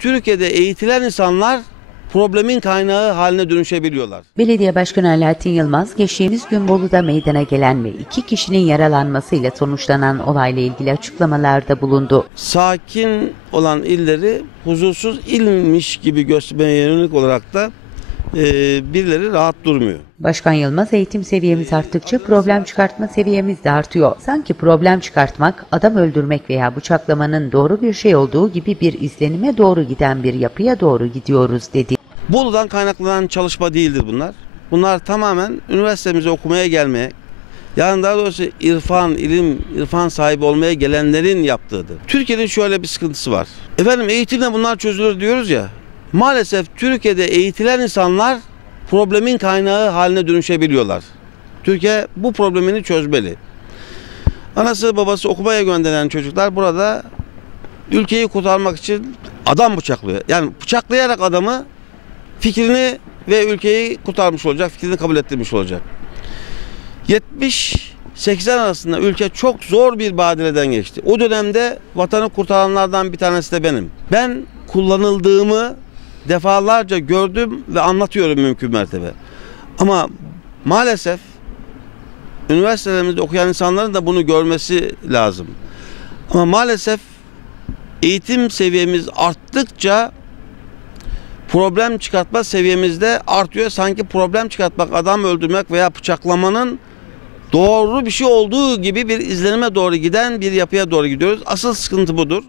Türkiye'de eğitilen insanlar problemin kaynağı haline dönüşebiliyorlar. Belediye Başkanı Alaaddin Yılmaz, geçtiğimiz gün Bolu'da meydana gelen ve iki kişinin yaralanmasıyla sonuçlanan olayla ilgili açıklamalarda bulundu. Sakin olan illeri huzursuz ilmiş gibi göstermeye yönelik olarak da e, birileri rahat durmuyor. Başkan Yılmaz, eğitim seviyemiz arttıkça problem çıkartma seviyemiz de artıyor. Sanki problem çıkartmak, adam öldürmek veya bıçaklamanın doğru bir şey olduğu gibi bir izlenime doğru giden bir yapıya doğru gidiyoruz dedi. Bolu'dan kaynaklanan çalışma değildir bunlar. Bunlar tamamen üniversitemize okumaya gelmeye, yani daha doğrusu irfan, ilim, irfan sahibi olmaya gelenlerin yaptığıdır. Türkiye'nin şöyle bir sıkıntısı var. Efendim eğitimle bunlar çözülür diyoruz ya. Maalesef Türkiye'de eğitilen insanlar problemin kaynağı haline dönüşebiliyorlar. Türkiye bu problemini çözmeli. Anası babası okumaya gönderen çocuklar burada ülkeyi kurtarmak için adam bıçaklıyor. Yani bıçaklayarak adamı fikrini ve ülkeyi kurtarmış olacak, fikrini kabul ettirmiş olacak. 70-80 arasında ülke çok zor bir badireden geçti. O dönemde vatanı kurtaranlardan bir tanesi de benim. Ben kullanıldığımı defalarca gördüm ve anlatıyorum mümkün mertebe. Ama maalesef üniversitelerimizde okuyan insanların da bunu görmesi lazım. Ama maalesef eğitim seviyemiz arttıkça problem çıkartma seviyemizde artıyor. Sanki problem çıkartmak, adam öldürmek veya bıçaklamanın doğru bir şey olduğu gibi bir izlenime doğru giden bir yapıya doğru gidiyoruz. Asıl sıkıntı budur.